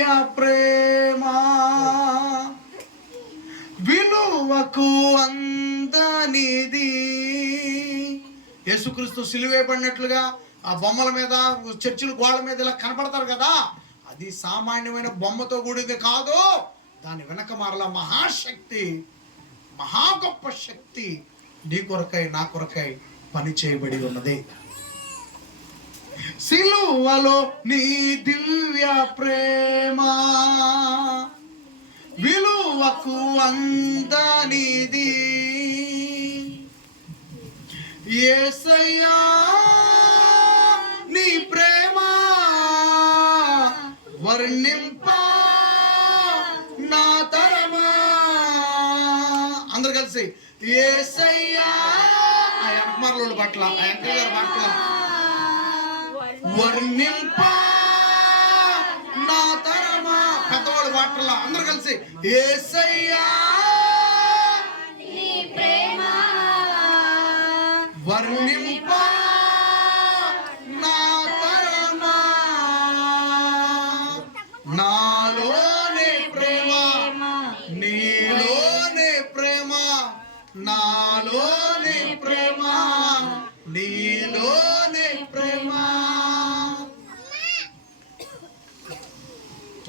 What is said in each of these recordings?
దివ్య ప్రేమ విలువకు అందనిది. యేసుక్రీస్తు సిలువేయబడినట్లుగా ఆ బొమ్మల మీద, చర్చిల గోడల మీద ఇలా కనపడతారు కదా, అది సామాన్యమైన బొమ్మతో కూడింది కాదు. దాని వెనక మరలా మహాశక్తి, మహా గొప్ప శక్తి నీ కొరకై నా కొరకై పని చేయబడి ఉన్నది. సిలువలో నీ దివ్య ప్రేమ విలువకు అందనిది. యేసయ్యా నీ ప్రేమ వర్ణింప నా తరమా. అందరు కలిసి యేసయ్యా, ఆ వెనకమార్ల పట్ల, ఆ వెంకయ్య గారి పట్ల వర్ణింప నా తరమా. పెద్దవాళ్ళు పట్ల అందరు కలిసి యేసయ్యా వర్ణింప నా తరమా. నాలోనే ప్రేమ, నీలోనే ప్రేమ, నాలోనే ప్రేమ, నీలోనే ప్రేమ.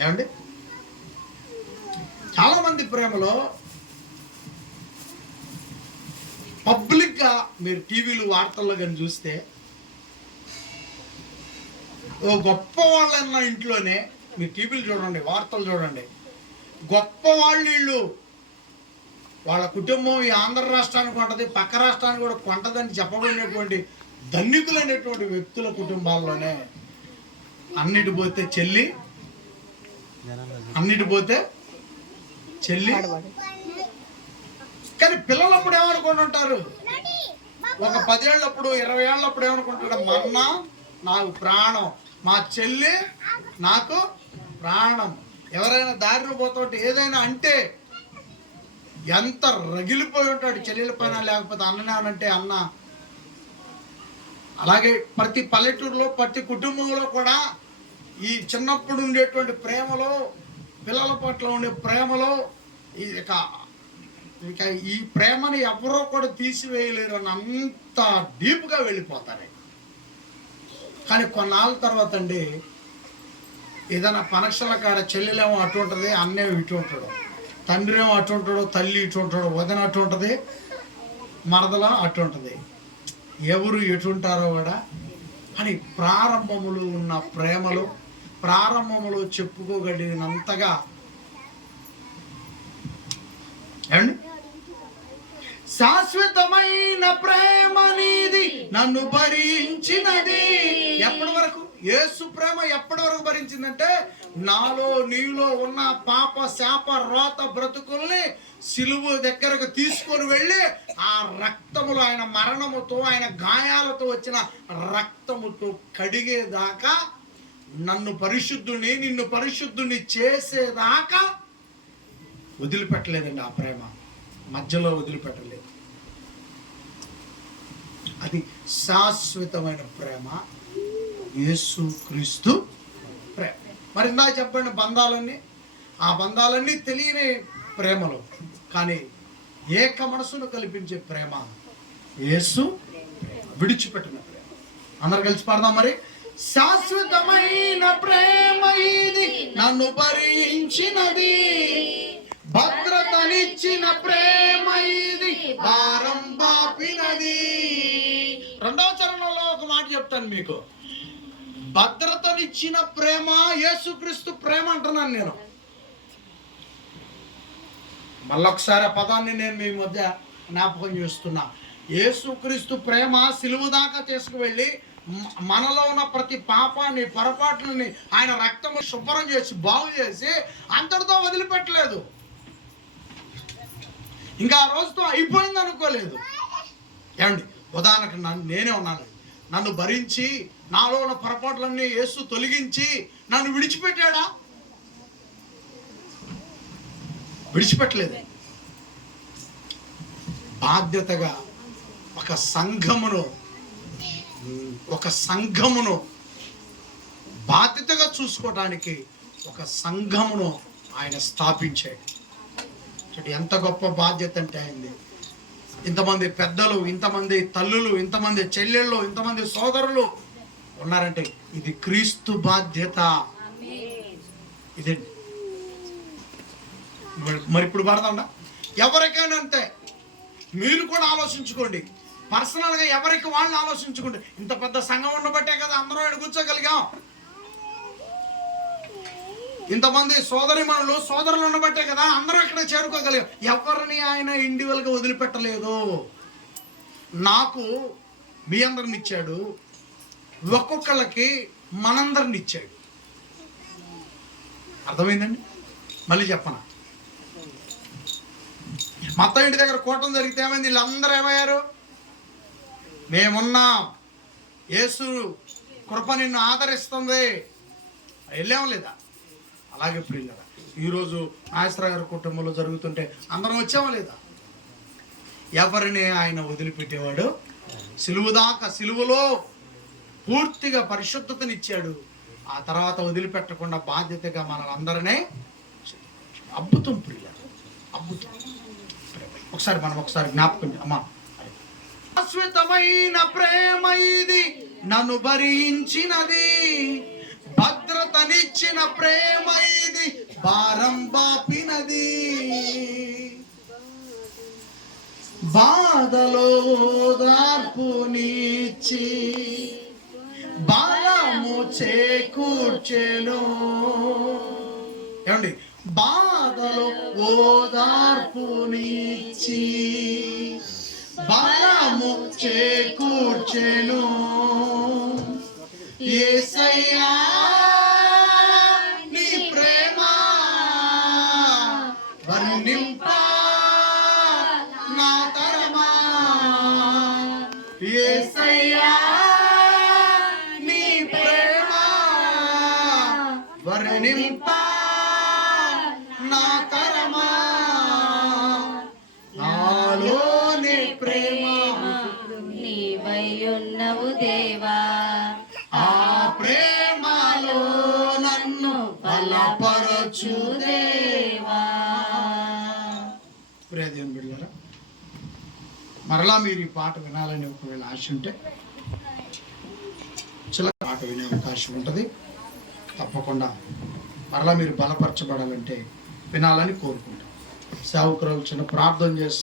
ఏమండి, చాలా మంది ప్రేమలో పబ్లిక్గా మీరు టీవీలు వార్తల్లో కానీ చూస్తే, ఓ గొప్ప వాళ్ళన్న ఇంట్లోనే మీరు టీవీలు చూడండి, వార్తలు చూడండి, గొప్ప వాళ్ళు వాళ్ళ కుటుంబం ఈ ఆంధ్ర రాష్ట్రానికి కొంటది, పక్క రాష్ట్రానికి కూడా కొంటదని చెప్పబడినటువంటి ధనికులైనటువంటి వ్యక్తుల కుటుంబాల్లోనే అన్నిటి పోతే చెల్లి, అన్నిటి పోతే చెల్లి. కానీ పిల్లలప్పుడు ఏమనుకుంటుంటారు, ఒక 10 ఏళ్ళప్పుడు 20 ఏళ్ళప్పుడు ఏమనుకుంటాడు, మన్న నాకు ప్రాణం, మా చెల్లి నాకు ప్రాణం. ఎవరైనా దారిని పోతుంటే ఏదైనా అంటే ఎంత రగిలిపోయి ఉంటాడు చెల్లెల పైన, లేకపోతే అన్ననేమనంటే అన్న. అలాగే ప్రతి పల్లెటూరులో, ప్రతి కుటుంబంలో కూడా ఈ చిన్నప్పుడు ఉండేటువంటి ప్రేమలో, పిల్లల పట్ల ఉండే ప్రేమలో ఇక ఈ ప్రేమని ఎవరో కూడా తీసివేయలేరు అని అంత డీప్గా వెళ్ళిపోతారు. కానీ కొన్నాళ్ళ తర్వాత అండి, ఏదైనా పనక్షల కాడ చెల్లెలేమో అటు ఉంటుంది, అన్నేమో ఇటు ఉంటాడు, తండ్రి ఏమో అటు ఉంటాడు, తల్లి ఇటు ఉంటాడు, వదిన అటు ఉంటుంది, మరదల అటు ఉంటుంది. ఎవరు ఎటు ఉంటారో కూడా అని ప్రారంభములు ఉన్న ప్రేమలు, ప్రారంభములు చెప్పుకోగలిగినంతగా ఏమండి, శాశ్వతమైన ప్రేమ నీది నన్ను భరించినది. ఎప్పటి వరకు? యేసు ప్రేమ ఎప్పటి వరకు భరించిందంటే, నాలో నీలో ఉన్న పాప శాప రోత బ్రతుకుల్ని సిలువ దగ్గరకు తీసుకొని వెళ్ళి ఆ రక్తములో, ఆయన మరణముతో, ఆయన గాయాలతో వచ్చిన రక్తముతో కడిగేదాకా, నన్ను పరిశుద్ధుని, నిన్ను పరిశుద్ధుని చేసేదాకా వదిలిపెట్టలేదండి. ఆ ప్రేమ మధ్యలో వదిలిపెట్టలేదు. అది శాశ్వతమైన ప్రేమ, యేసు క్రీస్తు ప్రేమ. మరి ఇందాక చెప్పండి బంధాలన్నీ, ఆ బంధాలన్నీ తెలియని ప్రేమలు, కానీ ఏక మనసును కల్పించే ప్రేమ యేసు విడిచిపెట్టిన ప్రేమ. అందరు కలిసి పాడదాం మరి. శాశ్వతమైన ప్రేమ ఇది నన్ను భరించినది, భద్రతనిచ్చిన ప్రేమ ఇది భారం బాపినది. రెండవ చరణంలో ఒక మాట చెప్తాను మీకు. భద్రతనిచ్చిన ప్రేమ యేసుక్రీస్తు ప్రేమ అంటున్నాను నేను. మళ్ళొకసారి ఆ పదాన్ని నేను మీ మధ్య జ్ఞాపకం చేస్తున్నా. యేసుక్రీస్తు ప్రేమ సిలువ దాకా తీసుకువెళ్ళి మనలో ఉన్న ప్రతి పాపాన్ని, పొరపాట్లని ఆయన రక్తము శుభ్రం చేసి, బాగు చేసి అంతటితో వదిలిపెట్టలేదు. ఇంకా ఆ రోజుతో అయిపోయింది అనుకోలేదు. ఏమండి, ఉదాహరణకు నేనే ఉన్నాను, నన్ను భరించి నాలో ఉన్న పొరపాట్లన్నీ యేసు తొలగించి నన్ను విడిచిపెట్టాడా? విడిచిపెట్టలేదు. బాధ్యతగా ఒక సంఘమును బాధ్యతగా చూసుకోవడానికి ఒక సంఘమును ఆయన స్థాపించాడు. ఎంత గొప్ప బాధ్యత అంటే ఆయనది. ఇంతమంది పెద్దలు, ఇంతమంది తల్లులు, ఇంతమంది చెల్లెళ్ళు, ఇంతమంది సోదరులు ఉన్నారంటే ఇది క్రీస్తు బాధ్యత. ఇదండి. మరి ఇప్పుడు పడదాండా? ఎవరికైనా అంతే. మీరు కూడా ఆలోచించుకోండి, పర్సనల్గా ఎవరికి వాళ్ళని ఆలోచించుకోండి. ఇంత పెద్ద సంఘం ఉండబట్టే కదా అందరూ ఇక్కడ కూర్చోగలిగాం. ఇంతమంది సోదరిమణులు సోదరులు ఉండబట్టే కదా అందరూ ఇక్కడ చేరుకోగలిగాం. ఎవరిని ఆయన ఇండివిజువల్గా వదిలిపెట్టలేదు. నాకు మీ అందరిని ఇచ్చాడు, ఒక్కొక్కళ్ళకి మనందరిని ఇచ్చాడు. అర్థమైందండి? మళ్ళీ చెప్పనా? మొత్తం ఇంటి దగ్గర కూటం జరిగితే ఏమైంది? వీళ్ళందరూ ఏమయ్యారు? మేమున్నాం, యేసు కృప నిన్ను ఆదరిస్తుంది, వెళ్ళాము లేదా? అలాగే ప్రియులారా, ఈరోజు నాగేశ్వర గారి కుటుంబంలో జరుగుతుంటే అందరం వచ్చామా లేదా? ఎవరిని ఆయన వదిలిపెట్టేవాడు? సిలువు దాకా, సిలువలో పూర్తిగా పరిశుద్ధతనిచ్చాడు. ఆ తర్వాత వదిలిపెట్టకుండా బాధ్యతగా మనల్ని అద్భుతం ప్రియులారా, అద్భుతం. ఒకసారి జ్ఞాపకం. అమ్మా, శాశ్వతమైన ప్రేమ ఇది, నన్ను భరించినది, భద్రతనిచ్చిన ప్రేమ ఇది, భారం బాపినది, బాధలో ఓదార్పునిచ్చి బలము చేకూర్చెను. ఏమండి? బాధలో ఓదార్పునిచ్చి బలము చేకూర్చెను. యేసయ్యా నీ ప్రేమ వర్ణింప నా తరమా. యేసయ్యా నీ ప్రేమ వర్ణింప నా తరమా. నాలోని ప్రేమ నీవైయున్నవు దేవా, ఆ ప్రేమలో నన్ను బలపరచు దేవా. ప్రియదేవుని బిడ్డలారా, మరలా మీరు ఈ పాట వినాలని ఒకవేళ ఆశ ఉంటే చిన్న పాట వినే అవకాశం ఉంటుంది. తప్పకుండా మరలా మీరు బలపరచబడాలంటే వినాలని కోరుకుంటాం. సేవకురాలు చిన్న ప్రార్థన చేస్తారు.